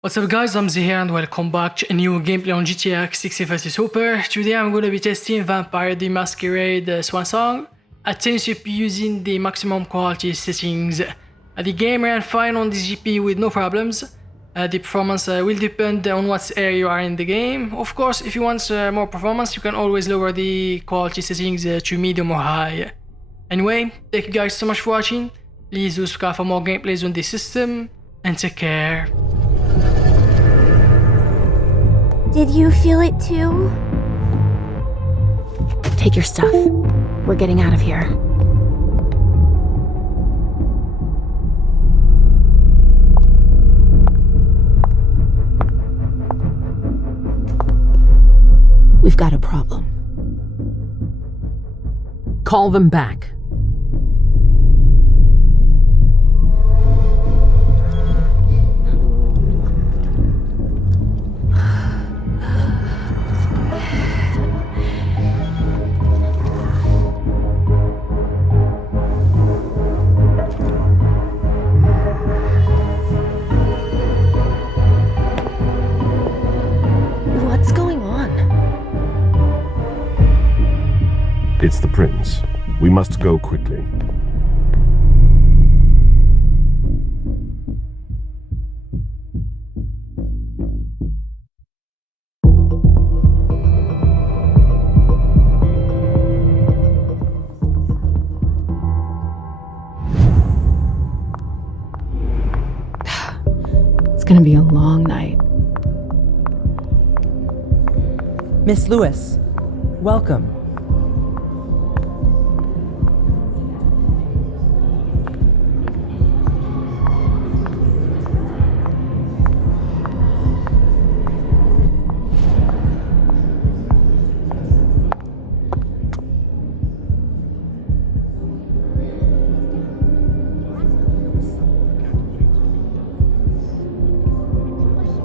What's up guys, I'm Z here and welcome back to a new gameplay on GTX 6050 Super. Today I'm going to be testing Vampire the Masquerade Swansong at 10 CPU using the maximum quality settings. The game ran fine on this GPU with no problems. The performance will depend on what area you are in the game. Of course, if you want more performance, you can always lower the quality settings to medium or high. Anyway, thank you guys so much for watching. Please do subscribe for more gameplays on this system and take care. Did you feel it too? Take your stuff. We're getting out of here. We've got a problem. Call them back. What's going on? It's the prince. We must go quickly. It's gonna be a long night. Miss Lewis, welcome.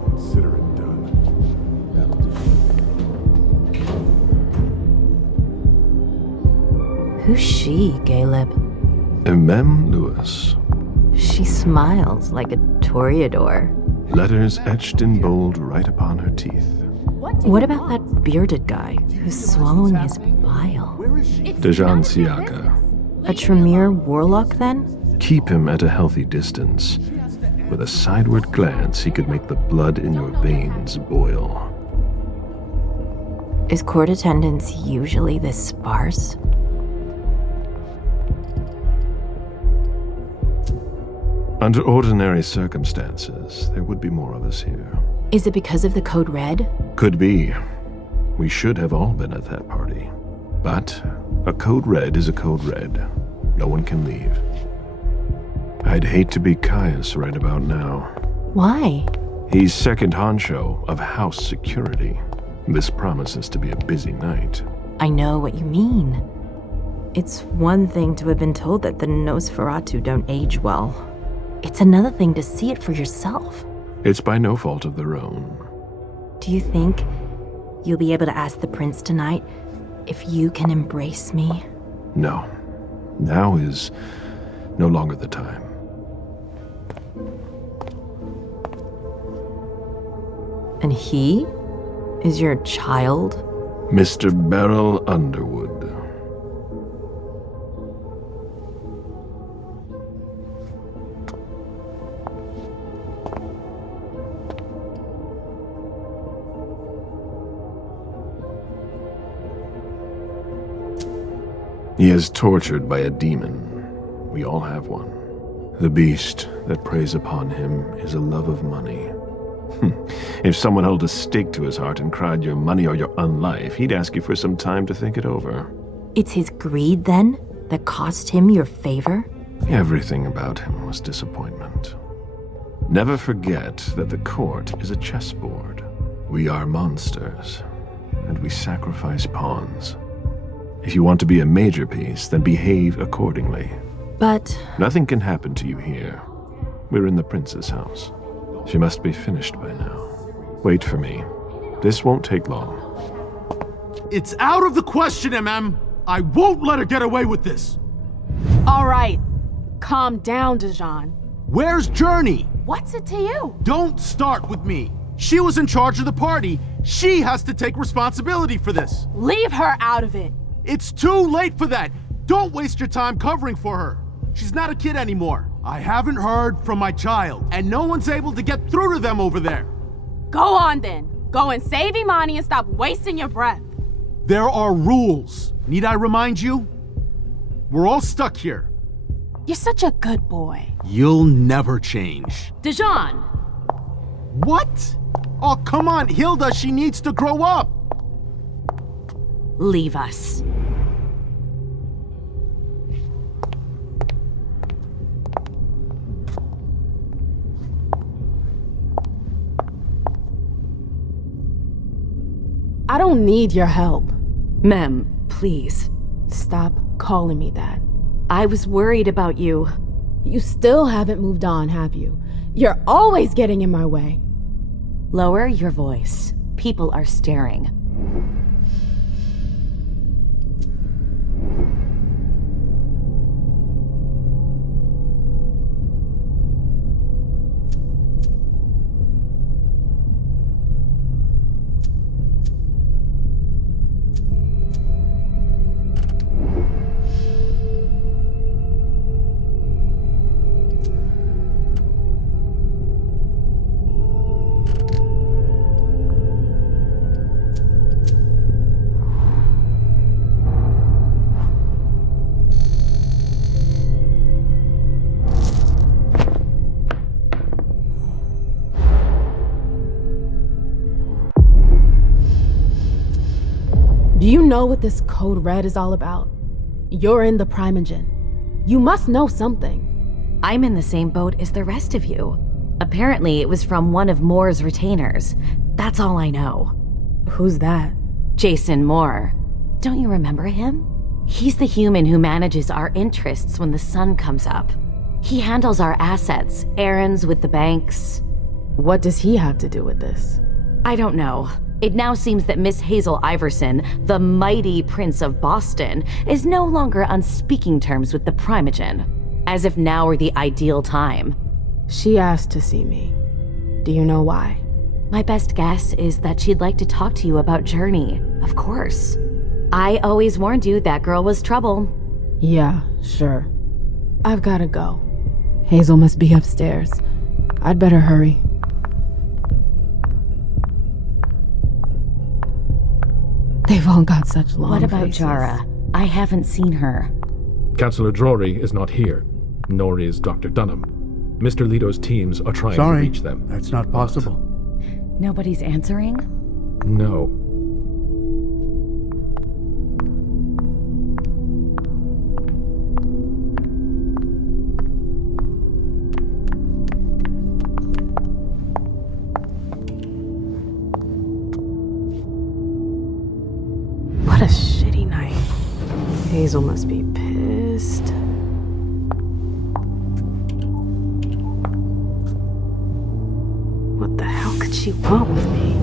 Consider it done. Who's she, Caleb? Mem Lewis. She smiles like a toreador. Letters etched in bold right upon her teeth. What about that bearded guy who's swallowing his bile? Dejan Siaka. A Tremere warlock, then? Keep him at a healthy distance. With a sideward glance, he could make the blood in your veins boil. Is court attendance usually this sparse? Under ordinary circumstances, there would be more of us here. Is it because of the code red? Could be. We should have all been at that party. But a code red is a code red. No one can leave. I'd hate to be Caius right about now. Why? He's second honcho of house security. This promises to be a busy night. I know what you mean. It's one thing to have been told that the Nosferatu don't age well. It's another thing to see it for yourself. It's by no fault of their own. Do you think you'll be able to ask the prince tonight if you can embrace me? No. Now is no longer the time. And he is your child? Mr. Beryl Underwood. He is tortured by a demon. We all have one. The beast that preys upon him is a love of money. If someone held a stake to his heart and cried your money or your unlife, he'd ask you for some time to think it over. It's his greed, then, that cost him your favor? Everything about him was disappointment. Never forget that the court is a chessboard. We are monsters, and we sacrifice pawns. If you want to be a major piece, then behave accordingly. But Nothing can happen to you here. We're in the prince's house. She must be finished by now. Wait for me. This won't take long. It's out of the question, MM. I won't let her get away with this. All right. Calm down, Dejan. Where's Journey? What's it to you? Don't start with me. She was in charge of the party. She has to take responsibility for this. Leave her out of it. It's too late for that. Don't waste your time covering for her. She's not a kid anymore. I haven't heard from my child, and no one's able to get through to them over there. Go on then. Go and save Imani and stop wasting your breath. There are rules. Need I remind you? We're all stuck here. You're such a good boy. You'll never change. Dijon! What? Oh, come on, Hilda, she needs to grow up. Leave us. I don't need your help. Mem, please. Stop calling me that. I was worried about you. You still haven't moved on, have you? You're always getting in my way. Lower your voice. People are staring. Do you know what this code red is all about? You're in the Primogen. You must know something. I'm in the same boat as the rest of you. Apparently, it was from one of Moore's retainers. That's all I know. Who's that? Jason Moore. Don't you remember him? He's the human who manages our interests when the sun comes up. He handles our assets, errands with the banks. What does he have to do with this? I don't know. It now seems that Miss Hazel Iverson, the mighty Prince of Boston, is no longer on speaking terms with the Primogen, as if now were the ideal time. She asked to see me. Do you know why? My best guess is that she'd like to talk to you about Journey, of course. I always warned you that girl was trouble. Yeah, sure. I've gotta go. Hazel must be upstairs. I'd better hurry. They've all got such long What about faces. Jara? I haven't seen her. Councillor Drury is not here, nor is Dr. Dunham. Mr. Leto's teams are trying to reach them. That's not possible. Nobody's answering? No. What a shitty night. Hazel must be pissed. What the hell could she want with me?